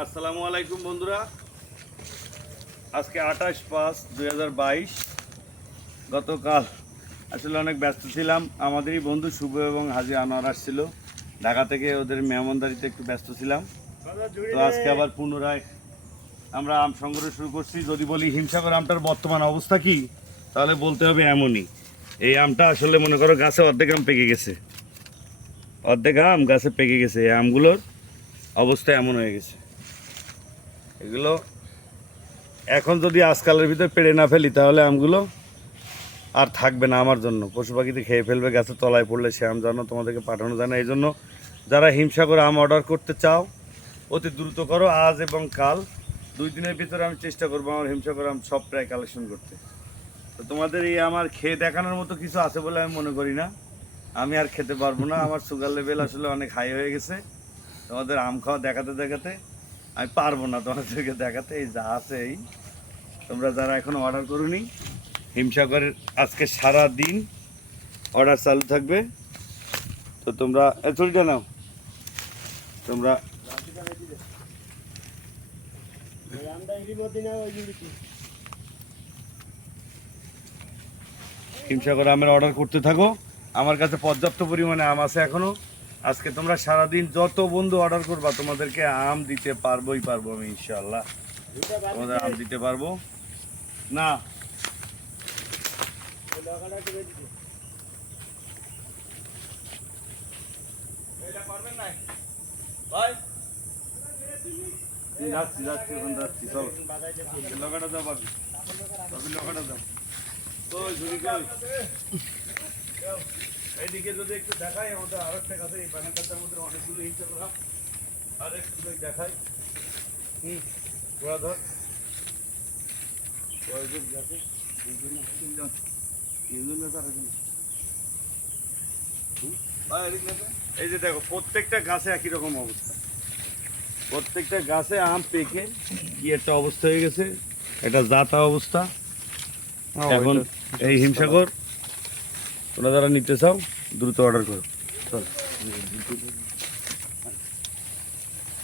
আসসালামু আলাইকুম বন্ধুরা, আজকে 28/5/2022। গতকাল আসলে অনেক ব্যস্ত ছিলাম। আমাদেরই বন্ধু শুভ এবং হাজি আনোয়ার আসছিল ঢাকা থেকে, ওদের মেহমানদারিতে একটু ব্যস্ত ছিলাম। তো আজকে আবার পুনরায় আমরা আম সংগ্রহ শুরু করছি। যদি বলি হিমসাগর আমটার বর্তমান অবস্থা কি, তাহলে বলতে হবে এমনই। এই আমটা আসলে মনে করো গাছে অর্ধেক আম পেকে গেছে, অর্ধেক আম গাছে পেকে গেছে। এই আমগুলোর অবস্থা এমন হয়ে গেছে, এগুলো এখন যদি আজকালের ভিতর পেড়ে না ফেলি তাহলে আমগুলো আর থাকবে না আমার জন্য, পশু পাখিতে খেয়ে ফেলবে। গাছের তলায় পড়লে সে আম জানো তোমাদেরকে পাঠানো যায় না। এই জন্য যারা হিমসাগর আম অর্ডার করতে চাও অতি দ্রুত করো। আজ এবং কাল 2 দিনের ভিতরে আমি চেষ্টা করবো আমার হিমসাগর আম সব প্রায় কালেকশন করতে। তো তোমাদের এই আমার খেয়ে দেখানোর মতো কিছু আছে বলে আমি মনে করি না। আমি আর খেতে পারবো না, আমার সুগার লেভেল আসলে অনেক হাই হয়ে গেছে। তোমাদের আম খাওয়া দেখাতে দেখাতে আমি পারবো না তোমাদেরকে দেখাতে। এই যা আছে এই, তোমরা যারা এখনো অর্ডার করোনি, হিমসাগরের আজকে সারা দিন অর্ডার চালু থাকবে। তো তোমরা চুরিটা নাও, তোমরা হিমসাগর আমের অর্ডার করতে থাকো। আমার কাছে পর্যাপ্ত পরিমাণে আম আছে এখনো। আজকে তোমরা সারাদিন যত বন্ধু অর্ডার করবা তোমাদেরকে আম দিতে পারবোই পারবো আমি, ইনশাআল্লাহ তোমাদের আম দিতে পারবো না। যাচ্ছি যাচ্ছি এখন যাচ্ছি, চলো লগাটা যাও ভাবি, ভাবি লগাটা যাও। তো এইদিকে যদি একটু দেখাই, আমাদের আরো একটা কাছে এই বাগানটার মধ্যে অনেকগুলো হিংসা করা, আর একটু দেখাই। ঘোরা ধর কয়জন গেছে, তিনজন, এই যে দেখো প্রত্যেকটা গাছে একই রকম অবস্থা, প্রত্যেকটা গাছে আম পেকে কি একটা অবস্থা হয়ে গেছে, এটা যাতা অবস্থা। এখন এই হিমসাগর তোমরা যারা নিতে চাও দ্রুত অর্ডার করো। চল।